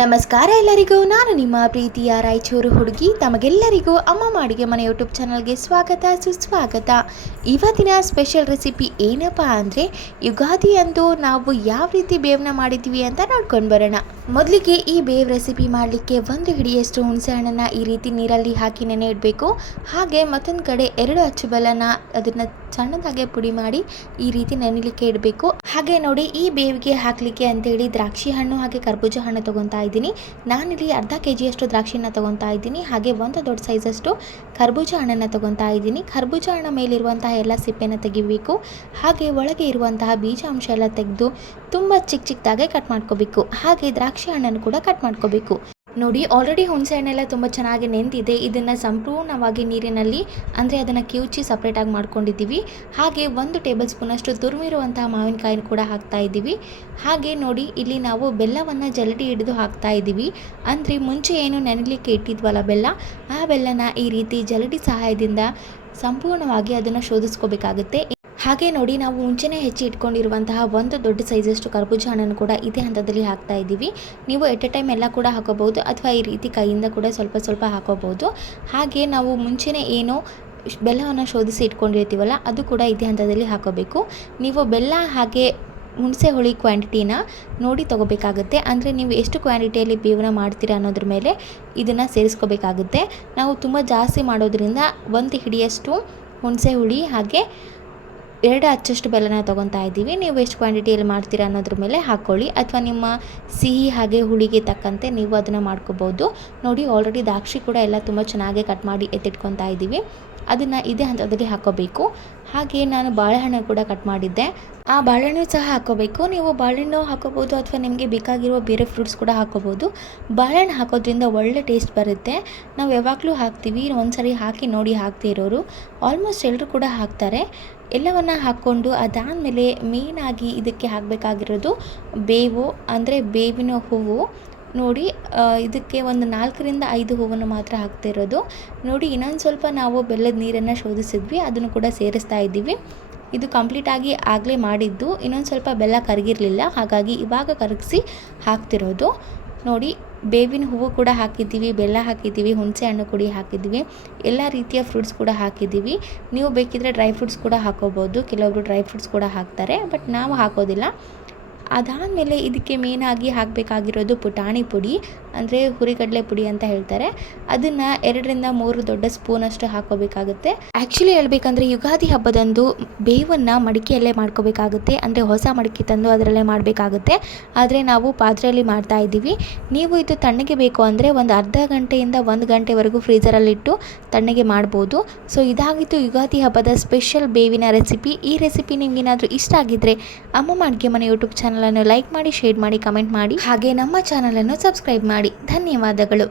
ನಮಸ್ಕಾರ ಎಲ್ಲರಿಗೂ. ನಾನು ನಿಮ್ಮ ಪ್ರೀತಿಯ ರಾಯಚೂರು ಹುಡುಗಿ. ತಮಗೆಲ್ಲರಿಗೂ ಅಮ್ಮ ಮಾಡಿಗೆ ಮನೆ ಯೂಟ್ಯೂಬ್ ಚಾನಲ್ಗೆ ಸ್ವಾಗತ ಸುಸ್ವಾಗತ. ಇವತ್ತಿನ ಸ್ಪೆಷಲ್ ರೆಸಿಪಿ ಏನಪ್ಪ ಅಂದರೆ, ಯುಗಾದಿ ಅಂದು ನಾವು ಯಾವ ರೀತಿ ಬೇವನ್ನ ಮಾಡಿದ್ವಿ ಅಂತ ನೋಡ್ಕೊಂಡು ಬರೋಣ. ಮೊದಲಿಗೆ ಈ ಬೇವ್ ರೆಸಿಪಿ ಮಾಡಲಿಕ್ಕೆ 1 ಹಿಡಿಯಷ್ಟು ಹುಣಸೆ ಹಣ್ಣನ್ನು ಈ ರೀತಿ ನೀರಲ್ಲಿ ಹಾಕಿ ನೆನೆ ಇಡಬೇಕು. ಹಾಗೆ ಮತ್ತೊಂದು ಕಡೆ 2 ಅಚ್ಚು ಬೆಲ್ಲನ ಅದನ್ನು ಸಣ್ಣದಾಗೆ ಪುಡಿ ಮಾಡಿ ಈ ರೀತಿ ನೆನೆಲಿಕ್ಕೆ ಇಡಬೇಕು. ಹಾಗೆ ನೋಡಿ, ಈ ಬೇವಿಗೆ ಹಾಕಲಿಕ್ಕೆ ಅಂತೇಳಿ ದ್ರಾಕ್ಷಿ ಹಣ್ಣು ಹಾಗೆ ಕರ್ಬೂಜ ಹಣ್ಣು ತೊಗೊತಾ ಇದ್ದೀನಿ. ನಾನಿಲ್ಲಿ ಅರ್ಧ kg ದ್ರಾಕ್ಷಿನ ತೊಗೊತಾ ಇದ್ದೀನಿ. ಹಾಗೆ 1 ದೊಡ್ಡ ಸೈಜಷ್ಟು ಕರ್ಬೂಜ ಹಣ್ಣನ್ನು ತೊಗೊತಾ ಇದ್ದೀನಿ. ಕರ್ಬೂಜ ಹಣ್ಣ ಮೇಲಿರುವಂತಹ ಎಲ್ಲ ಸಿಪ್ಪೆನ ತೆಗಿಬೇಕು. ಹಾಗೆ ಒಳಗೆ ಇರುವಂತಹ ಬೀಜಾಂಶ ಎಲ್ಲ ತೆಗೆದು ತುಂಬ ಚಿಕ್ಕದಾಗೆ ಕಟ್ ಮಾಡ್ಕೋಬೇಕು. ಹಾಗೆ ದ್ರಾಕ್ಷಿ ಹಣ್ಣನ್ನು ಕೂಡ ಕಟ್ ಮಾಡ್ಕೋಬೇಕು. ನೋಡಿ, ಆಲ್ರೆಡಿ ಹುಣಸೆ ಹಣ್ಣೆಲ್ಲ ತುಂಬ ಚೆನ್ನಾಗಿ ನೆಂದಿದೆ. ಇದನ್ನು ಸಂಪೂರ್ಣವಾಗಿ ನೀರಿನಲ್ಲಿ ಅಂದರೆ ಅದನ್ನು ಕಿವುಚಿ ಸಪ್ರೇಟಾಗಿ ಮಾಡ್ಕೊಂಡಿದ್ದೀವಿ. ಹಾಗೆ 1 ಟೇಬಲ್ ಸ್ಪೂನಷ್ಟು ತುರಿಮಿರುವಂತಹ ಮಾವಿನಕಾಯಿನ ಕೂಡ ಹಾಕ್ತಾ ಇದ್ದೀವಿ. ಹಾಗೆ ನೋಡಿ, ಇಲ್ಲಿ ನಾವು ಬೆಲ್ಲವನ್ನು ಜರಡಿ ಹಿಡಿದು ಹಾಕ್ತಾ ಇದ್ದೀವಿ. ಅಂದರೆ ಮುಂಚೆ ಏನು ನೆನೆಲಿಕ್ಕೆ ಇಟ್ಟಿದ್ವಲ್ಲ ಬೆಲ್ಲ, ಆ ಬೆಲ್ಲನ ಈ ರೀತಿ ಜರಡಿ ಸಹಾಯದಿಂದ ಸಂಪೂರ್ಣವಾಗಿ ಅದನ್ನು ಶೋಧಿಸ್ಕೋಬೇಕಾಗುತ್ತೆ. ಹಾಗೆ ನೋಡಿ, ನಾವು ಮುಂಚೆನೇ ಹೆಚ್ಚಿ ಇಟ್ಕೊಂಡಿರುವಂತಹ 1 ದೊಡ್ಡ ಸೈಜಷ್ಟು ಕರ್ಬೂಜ ಹಣ್ಣನ್ನು ಕೂಡ ಇದೇ ಹಂತದಲ್ಲಿ ಹಾಕ್ತಾ ಇದ್ದೀವಿ. ನೀವು ಎಟ್ ಎ ಟೈಮ್ ಎಲ್ಲ ಕೂಡ ಹಾಕೋಬಹುದು, ಅಥವಾ ಈ ರೀತಿ ಕೈಯಿಂದ ಕೂಡ ಸ್ವಲ್ಪ ಸ್ವಲ್ಪ ಹಾಕೋಬಹುದು. ಹಾಗೆ ನಾವು ಮುಂಚೆನೇ ಏನೋ ಬೆಲ್ಲವನ್ನು ಶೋಧಿಸಿ ಇಟ್ಕೊಂಡಿರ್ತೀವಲ್ಲ, ಅದು ಕೂಡ ಇದೇ ಹಂತದಲ್ಲಿ ಹಾಕೋಬೇಕು. ನೀವು ಬೆಲ್ಲ ಹಾಗೆ ಹುಣಸೆ ಹುಳಿ ಕ್ವಾಂಟಿಟಿನ ನೋಡಿ ತೊಗೋಬೇಕಾಗುತ್ತೆ. ಅಂದರೆ ನೀವು ಎಷ್ಟು ಕ್ವಾಂಟಿಟಿಯಲ್ಲಿ ಬೇವನ್ನ ಮಾಡ್ತೀರಾ ಅನ್ನೋದ್ರ ಮೇಲೆ ಇದನ್ನು ಸೇರಿಸ್ಕೋಬೇಕಾಗುತ್ತೆ. ನಾವು ತುಂಬ ಜಾಸ್ತಿ ಮಾಡೋದ್ರಿಂದ 1 ಹಿಡಿಯಷ್ಟು ಹುಣಸೆ ಹುಳಿ ಹಾಗೆ 2 ಅಚ್ಚಷ್ಟು ಬೆಲ್ಲನ ತೊಗೊತಾ ಇದ್ದೀವಿ. ನೀವು ಎಷ್ಟು ಕ್ವಾಂಟಿಟಿಯಲ್ಲಿ ಮಾಡ್ತೀರಾ ಅನ್ನೋದ್ರ ಮೇಲೆ ಹಾಕ್ಕೊಳ್ಳಿ, ಅಥವಾ ನಿಮ್ಮ ಸಿಹಿ ಹಾಗೆ ಹುಳಿಗೆ ತಕ್ಕಂತೆ ನೀವು ಅದನ್ನು ಮಾಡ್ಕೋಬೋದು. ನೋಡಿ, ಆಲ್ರೆಡಿ ದ್ರಾಕ್ಷಿ ಕೂಡ ಎಲ್ಲ ತುಂಬ ಚೆನ್ನಾಗಿ ಕಟ್ ಮಾಡಿ ಎತ್ತಿಟ್ಕೊತಾ ಇದ್ದೀವಿ. ಅದನ್ನು ಇದೇ ಹಂತದಲ್ಲಿ ಹಾಕೋಬೇಕು. ಹಾಗೆ ನಾನು ಬಾಳೆಹಣ್ಣು ಕೂಡ ಕಟ್ ಮಾಡಿದ್ದೆ, ಆ ಬಾಳೆಹಣ್ಣು ಸಹ ಹಾಕೋಬೇಕು. ನೀವು ಬಾಳೆಹಣ್ಣು ಹಾಕೋಬೋದು, ಅಥವಾ ನಿಮಗೆ ಬೇಕಾಗಿರುವ ಬೇರೆ ಫ್ರೂಟ್ಸ್ ಕೂಡ ಹಾಕೋಬೋದು. ಬಾಳೆಹಣ್ಣು ಹಾಕೋದ್ರಿಂದ ಒಳ್ಳೆ ಟೇಸ್ಟ್ ಬರುತ್ತೆ. ನಾವು ಯಾವಾಗಲೂ ಹಾಕ್ತೀವಿ, ಒಂದ್ಸರಿ ಹಾಕಿ ನೋಡಿ ಹಾಕ್ದೇ ಇರೋರು ಆಲ್ಮೋಸ್ಟ್ ಎಲ್ಲರೂ ಕೂಡ ಹಾಕ್ತಾರೆ. ಎಲ್ಲವನ್ನು ಹಾಕ್ಕೊಂಡು ಅದಾದಮೇಲೆ ಮೇಯ್ನಾಗಿ ಇದಕ್ಕೆ ಹಾಕಬೇಕಾಗಿರೋದು ಬೇವು, ಅಂದರೆ ಬೇವಿನ ಹೂವು. ನೋಡಿ, ಇದಕ್ಕೆ ಒಂದು 4 ರಿಂದ 5 ಹೂವನ್ನು ಮಾತ್ರ ಹಾಕ್ತಿರೋದು. ನೋಡಿ, ಇನ್ನೊಂದು ಸ್ವಲ್ಪ ನಾವು ಬೆಲ್ಲದ ನೀರನ್ನು ಶೋಧಿಸಿದ್ವಿ, ಅದನ್ನು ಕೂಡ ಸೇರಿಸ್ತಾ ಇದ್ದೀವಿ. ಇದು ಕಂಪ್ಲೀಟಾಗಿ ಆಗಲೇ ಮಾಡಿದ್ದು, ಇನ್ನೊಂದು ಸ್ವಲ್ಪ ಬೆಲ್ಲ ಕರಗಿರಲಿಲ್ಲ, ಹಾಗಾಗಿ ಇವಾಗ ಕರಗಿಸಿ ಹಾಕ್ತಿರೋದು. ನೋಡಿ, ಬೇವಿನ ಹೂವು ಕೂಡ ಹಾಕಿದ್ದೀವಿ, ಬೆಲ್ಲ ಹಾಕಿದ್ದೀವಿ, ಹುಣಸೆ ಹಣ್ಣು ಕೂಡ ಹಾಕಿದ್ದೀವಿ, ಎಲ್ಲ ರೀತಿಯ ಫ್ರೂಟ್ಸ್ ಕೂಡ ಹಾಕಿದ್ದೀವಿ. ನೀವು ಬೇಕಿದ್ದರೆ ಡ್ರೈ ಫ್ರೂಟ್ಸ್ ಕೂಡ ಹಾಕೋಬೋದು. ಕೆಲವೊಬ್ಬರು ಡ್ರೈ ಫ್ರೂಟ್ಸ್ ಕೂಡ ಹಾಕ್ತಾರೆ, ಬಟ್ ನಾವು ಹಾಕೋದಿಲ್ಲ. ಅದಾದಮೇಲೆ ಇದಕ್ಕೆ ಮೇನಾಗಿ ಹಾಕಬೇಕಾಗಿರೋದು ಪುಟಾಣಿ ಪುಡಿ, ಅಂದರೆ ಹುರಿಗಡಲೆ ಪುಡಿ ಅಂತ ಹೇಳ್ತಾರೆ. ಅದನ್ನು 2 ರಿಂದ 3 ದೊಡ್ಡ ಸ್ಪೂನಷ್ಟು ಹಾಕೋಬೇಕಾಗುತ್ತೆ. ಆ್ಯಕ್ಚುಲಿ ಹೇಳ್ಬೇಕಂದ್ರೆ, ಯುಗಾದಿ ಹಬ್ಬದಂದು ಬೇವನ್ನು ಮಡಿಕೆಯಲ್ಲೇ ಮಾಡ್ಕೋಬೇಕಾಗುತ್ತೆ. ಅಂದರೆ ಹೊಸ ಮಡಿಕೆ ತಂದು ಅದರಲ್ಲೇ ಮಾಡಬೇಕಾಗುತ್ತೆ. ಆದರೆ ನಾವು ಪಾತ್ರೆಯಲ್ಲಿ ಮಾಡ್ತಾ ಇದ್ದೀವಿ. ನೀವು ಇದು ತಣ್ಣಗೆ ಬೇಕು ಅಂದರೆ ಒಂದು ಅರ್ಧ ಗಂಟೆಯಿಂದ 1 ಗಂಟೆವರೆಗೂ ಫ್ರೀಝರಲ್ಲಿಟ್ಟು ತಣ್ಣಗೆ ಮಾಡ್ಬೋದು. ಸೊ ಇದಾಗಿತ್ತು ಯುಗಾದಿ ಹಬ್ಬದ ಸ್ಪೆಷಲ್ ಬೇವಿನ ರೆಸಿಪಿ. ಈ ರೆಸಿಪಿ ನಿಮಗೇನಾದರೂ ಇಷ್ಟ ಆಗಿದ್ದರೆ ಅಮ್ಮ ಅಡುಗೆ ಮನೆ ಯೂಟ್ಯೂಬ್ ಚಾನಲನ್ನು ಲೈಕ್ ಮಾಡಿ, ಶೇರ್ ಮಾಡಿ, ಕಮೆಂಟ್ ಮಾಡಿ. ಹಾಗೆ ನಮ್ಮ ಚಾನಲನ್ನು ಸಬ್ಸ್ಕ್ರೈಬ್ ಮಾಡಿ. ಧನ್ಯವಾದಗಳು.